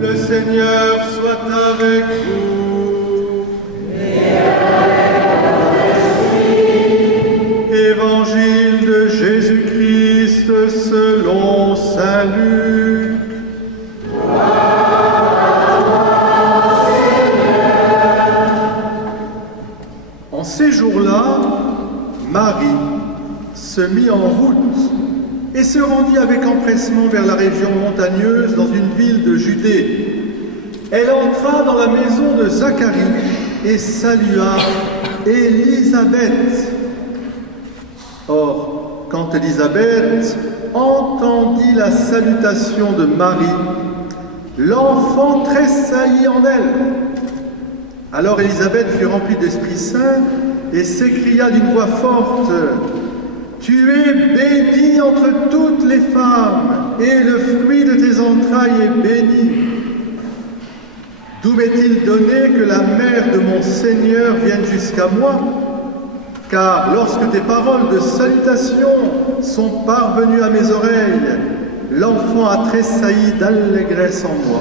Le Seigneur soit avec vous. Et avec ton esprit. Évangile de Jésus-Christ selon saint Luc. En ces jours-là, Marie se mit en route et se rendit avec empressement vers la région montagneuse dans une ville de Judée. Elle entra dans la maison de Zacharie et salua Élisabeth. Or, quand Élisabeth entendit la salutation de Marie, l'enfant tressaillit en elle. Alors Élisabeth fut remplie d'Esprit Saint et s'écria d'une voix forte: « Tu es bénie entre toutes les femmes, et le fruit de tes entrailles est béni. D'où m'est-il donné que la mère de mon Seigneur vienne jusqu'à moi? Car lorsque tes paroles de salutation sont parvenues à mes oreilles, l'enfant a tressailli d'allégresse en moi.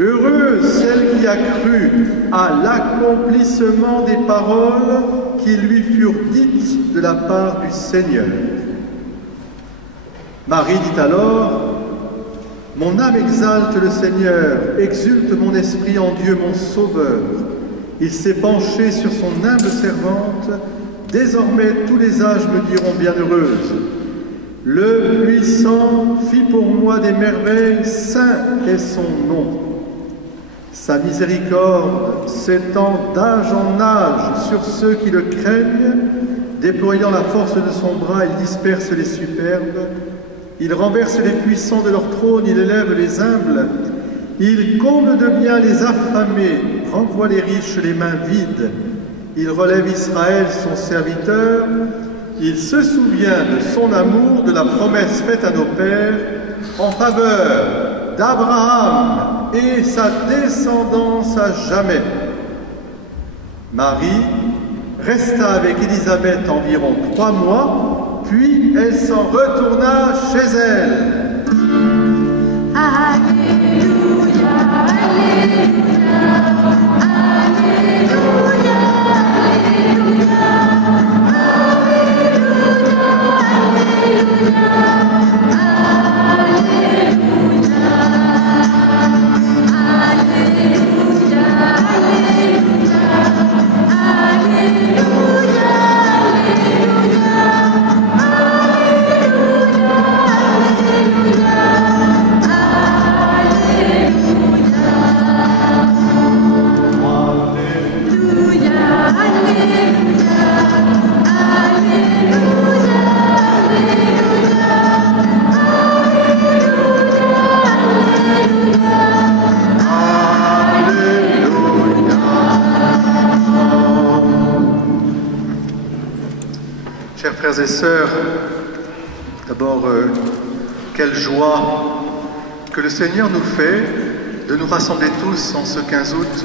Heureuse celle qui a cru à l'accomplissement des paroles qui lui furent dites de la part du Seigneur. » Marie dit alors: « Mon âme exalte le Seigneur, exulte mon esprit en Dieu mon Sauveur. Il s'est penché sur son humble servante, désormais tous les âges me diront bienheureuse. Le Puissant fit pour moi des merveilles, saint est son nom. Sa miséricorde s'étend d'âge en âge sur ceux qui le craignent. Déployant la force de son bras, il disperse les superbes. Il renverse les puissants de leur trône, il élève les humbles. Il comble de bien les affamés, renvoie les riches les mains vides. Il relève Israël, son serviteur. Il se souvient de son amour, de la promesse faite à nos pères, en faveur d'Abraham et sa descendance à jamais. » Marie resta avec Élisabeth environ 3 mois, puis elle s'en retourna chez elle. Alléluia, Alléluia, Alléluia, Alléluia, Chers frères et sœurs, d'abord, quelle joie que le Seigneur nous fait de nous rassembler tous en ce 15 août.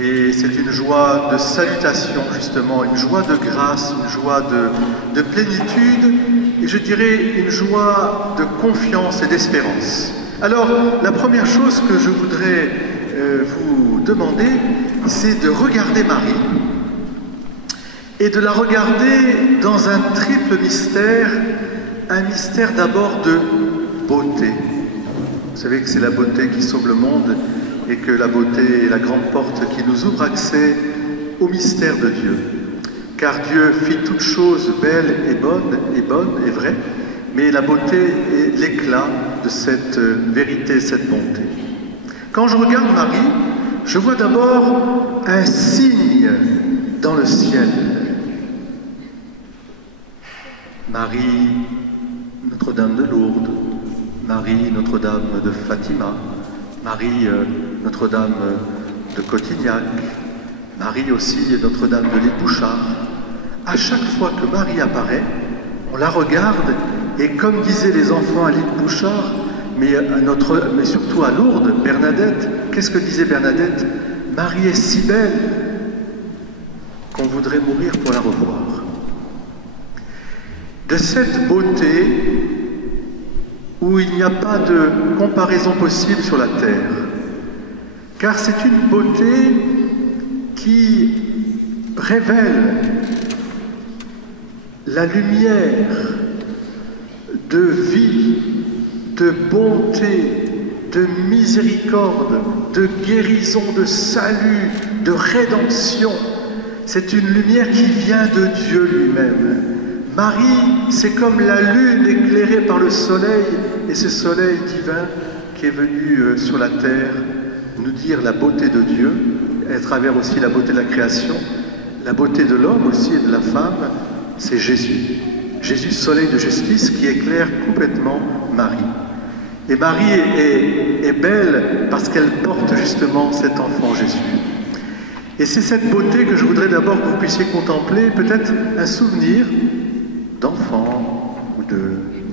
Et c'est une joie de salutation, justement, une joie de grâce, une joie de plénitude, et je dirais une joie de confiance et d'espérance. Alors, la première chose que je voudrais vous demander, c'est de regarder Marie, et de la regarder dans un triple mystère, un mystère d'abord de beauté. Vous savez que c'est la beauté qui sauve le monde, et que la beauté est la grande porte qui nous ouvre accès au mystère de Dieu. Car Dieu fit toutes choses belles et bonnes et vraies, mais la beauté est l'éclat de cette vérité, cette bonté. Quand je regarde Marie, je vois d'abord un signe dans le ciel. Marie, Notre-Dame de Lourdes, Marie, Notre-Dame de Fatima, Marie, Notre-Dame de Cotignac, Marie aussi, Notre-Dame de l'Île Bouchard. À chaque fois que Marie apparaît, on la regarde, et comme disaient les enfants à l'Île Bouchard, mais surtout à Lourdes, Bernadette, qu'est-ce que disait Bernadette? Marie est si belle qu'on voudrait mourir pour la revoir. De cette beauté où il n'y a pas de comparaison possible sur la terre, car c'est une beauté qui révèle la lumière de vie, de bonté, de miséricorde, de guérison, de salut, de rédemption. C'est une lumière qui vient de Dieu lui-même. Marie, c'est comme la lune éclairée par le soleil, et ce soleil divin qui est venu sur la terre nous dire la beauté de Dieu, à travers aussi la beauté de la création, la beauté de l'homme aussi et de la femme, c'est Jésus. Jésus, soleil de justice, qui éclaire complètement Marie. Et Marie est belle parce qu'elle porte justement cet enfant Jésus. Et c'est cette beauté que je voudrais d'abord que vous puissiez contempler, peut-être un souvenir d'enfant ou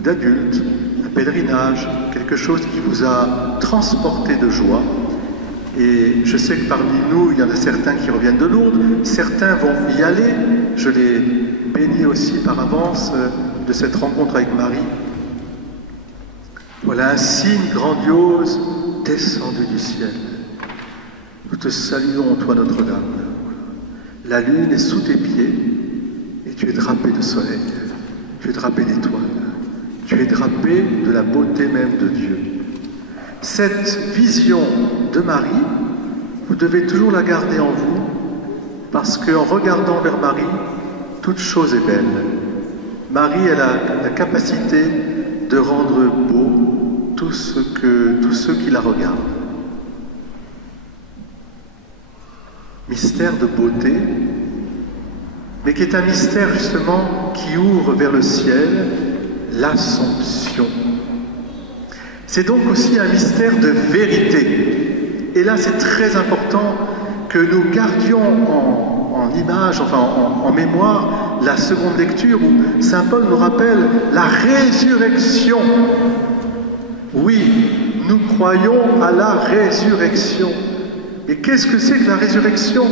d'adulte, un pèlerinage, quelque chose qui vous a transporté de joie. Et je sais que parmi nous, il y en a certains qui reviennent de Lourdes, certains vont y aller. Je les bénis aussi par avance de cette rencontre avec Marie. Voilà un signe grandiose descendu du ciel. Nous te saluons, toi Notre-Dame. La lune est sous tes pieds et tu es drapé de soleil, tu es drapé d'étoiles, tu es drapé de la beauté même de Dieu. Cette vision de Marie, vous devez toujours la garder en vous, parce qu'en regardant vers Marie, toute chose est belle. Marie, elle a la capacité de rendre beau tous ceux qui la regardent. Mystère de beauté, mais qui est un mystère justement qui ouvre vers le ciel, l'Assomption. C'est donc aussi un mystère de vérité. Et là, c'est très important que nous gardions en image, enfin en mémoire, la seconde lecture où Saint Paul nous rappelle la résurrection. Oui, nous croyons à la résurrection. Et qu'est-ce que c'est que la résurrection,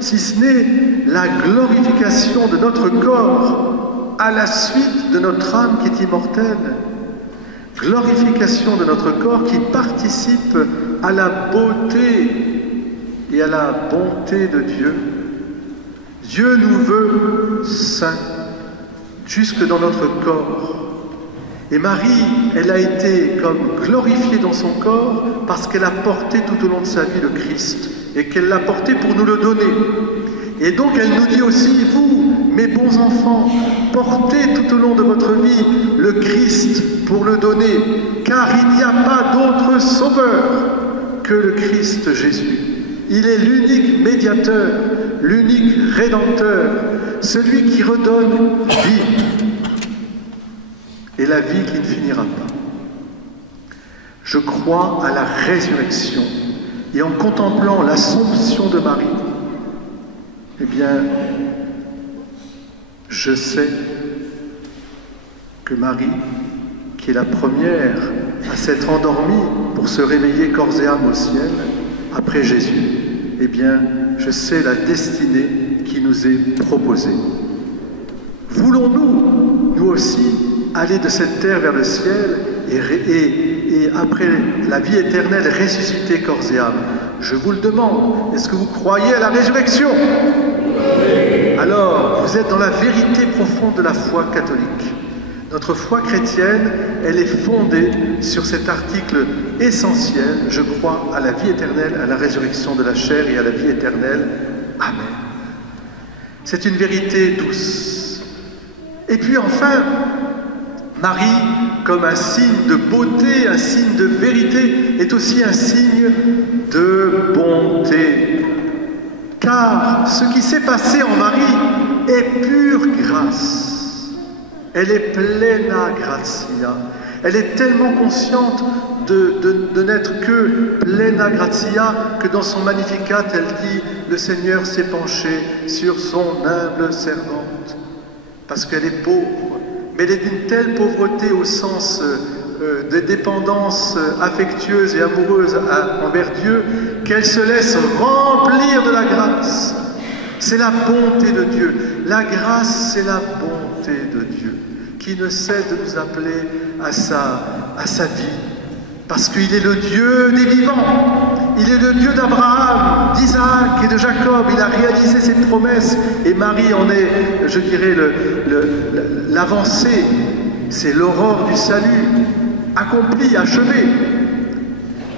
si ce n'est la glorification de notre corps à la suite de notre âme qui est immortelle? Glorification de notre corps qui participe à la beauté et à la bonté de Dieu. Dieu nous veut saints, jusque dans notre corps. Et Marie, elle a été comme glorifiée dans son corps parce qu'elle a porté tout au long de sa vie le Christ et qu'elle l'a porté pour nous le donner. Et donc elle nous dit aussi, vous, mes bons enfants, portez tout au long de votre vie le Christ pour le donner, car il n'y a pas d'autre sauveur que le Christ Jésus. Il est l'unique médiateur, l'unique rédempteur, celui qui redonne vie. Et la vie qui ne finira pas. Je crois à la résurrection. Et en contemplant l'Assomption de Marie, eh bien, je sais que Marie, qui est la première à s'être endormie pour se réveiller corps et âme au ciel, après Jésus, eh bien, je sais la destinée qui nous est proposée. Voulons-nous, nous aussi, aller de cette terre vers le ciel et après la vie éternelle ressusciter corps et âme? Je vous le demande, est-ce que vous croyez à la résurrection? Alors, vous êtes dans la vérité profonde de la foi catholique. Notre foi chrétienne, elle est fondée sur cet article essentiel, je crois à la vie éternelle, à la résurrection de la chair et à la vie éternelle. Amen. C'est une vérité douce. Et puis enfin, Marie, comme un signe de beauté, un signe de vérité, est aussi un signe de bonté. Car ce qui s'est passé en Marie est pure grâce. Elle est plena gratia. Elle est tellement consciente de n'être que plena gratia que dans son Magnificat, elle dit « Le Seigneur s'est penché sur son humble servante » parce qu'elle est pauvre. Mais elle est d'une telle pauvreté au sens de dépendance affectueuse et amoureuse envers Dieu qu'elle se laisse remplir de la grâce. C'est la bonté de Dieu. La grâce, c'est la bonté de Dieu qui ne cesse de nous appeler à sa à sa vie, parce qu'il est le Dieu des vivants. Il est le Dieu d'Abraham, d'Isaac et de Jacob. Il a réalisé ses promesses et Marie en est, je dirais, l'avancée. C'est l'aurore du salut, accomplie, achevée.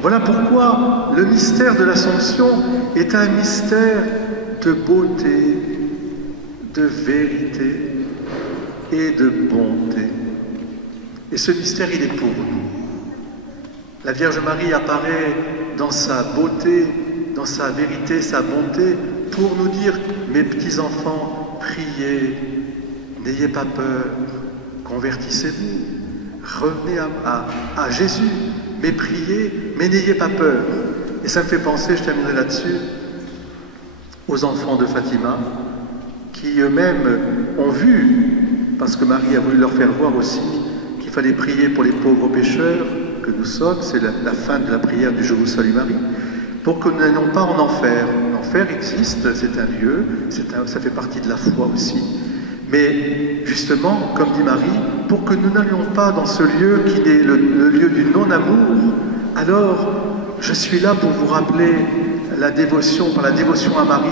Voilà pourquoi le mystère de l'Assomption est un mystère de beauté, de vérité et de bonté. Et ce mystère, il est pour nous. La Vierge Marie apparaît dans sa beauté, dans sa vérité, sa bonté, pour nous dire, mes petits-enfants, priez, n'ayez pas peur, convertissez-vous, revenez à Jésus, mais priez, mais n'ayez pas peur. Et ça me fait penser, je terminerai là-dessus, aux enfants de Fatima, qui eux-mêmes ont vu, parce que Marie a voulu leur faire voir aussi, qu'il fallait prier pour les pauvres pécheurs que nous sommes, c'est la fin de la prière du Je vous salue Marie, pour que nous n'allions pas en enfer. L'enfer existe, c'est un lieu, ça fait partie de la foi aussi. Mais justement, comme dit Marie, pour que nous n'allions pas dans ce lieu qui est le lieu du non-amour, alors je suis là pour vous rappeler la dévotion, par la dévotion à Marie,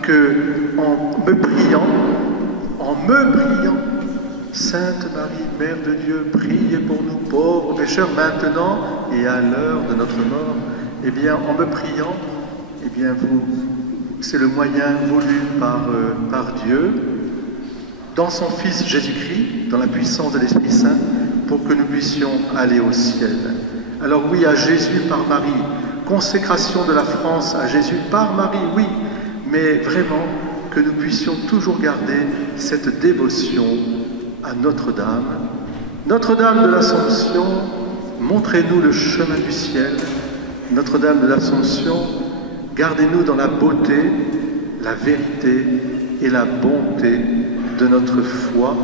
que en me priant, Sainte Marie, Mère de Dieu, priez pour nous pauvres pécheurs maintenant et à l'heure de notre mort. Eh bien, en me priant, eh bien, c'est le moyen voulu par Dieu, dans son Fils Jésus-Christ, dans la puissance de l'Esprit Saint, pour que nous puissions aller au ciel. Alors oui, à Jésus par Marie, consécration de la France à Jésus par Marie, oui, mais vraiment que nous puissions toujours garder cette dévotion à Notre-Dame. Notre-Dame de l'Assomption, montrez-nous le chemin du ciel. Notre-Dame de l'Assomption, gardez-nous dans la beauté, la vérité et la bonté de notre foi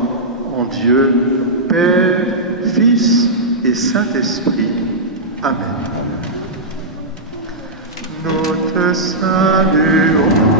en Dieu, Père, Fils et Saint-Esprit. Amen. Nous te saluons.